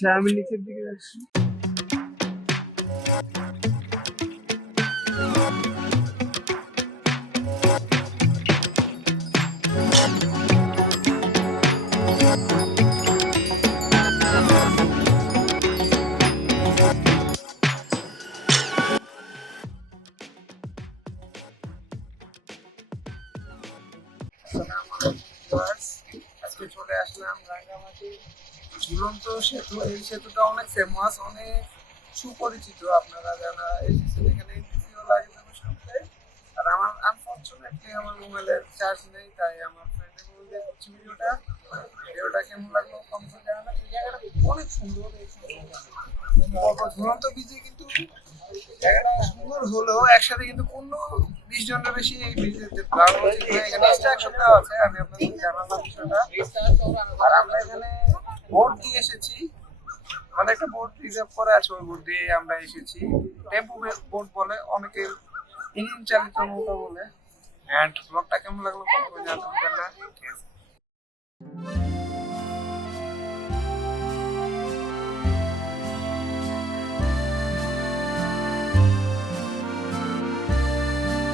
আচ্ছা আমি নিচের দিকে যাচ্ছি। আজকে চলে আসলাম রাঙ্গামাটি ঝুলন্ত সেতু। এই সেতুটা অনেক ফেমাস, অনেক সুপরিচিত। আপনারা যারা এসেছেন এখানে এন্ট্রিও লাগে মানুষ সামনে। আর আমার আনফরচুনেটলি আমার মোবাইলের চার্জ নেই, তাই আমার ফ্রেন্ডের মোবাইল দিয়ে করছি ভিডিওটা। ভিডিওটা কেমন লাগলো কমেন্টে জানাবেন। এই জায়গাটা অনেক সুন্দর। এই ঝুলন্ত ব্রিজে কিন্তু জায়গাটা সুন্দর হলেও একসাথে কিন্তু 15-20 জনের বেশি এই ব্রিজে যেতে পারবো। এখানে ইনস্ট্রাকশন দেওয়া আছে, আমি আপনাদের জানালাম বিষয়টা। আর আমরা এখানে বোট দিয়ে এসেছি, মানে একটা বোট রিজার্ভ করে আছে, ওই বোট দিয়ে আমরা এসেছি। টেম্পো বোট বলে, অনেকে ইঞ্জিন চালিত নৌকা বলে। এন্ড ব্লগটা কেমন লাগলো জানাতে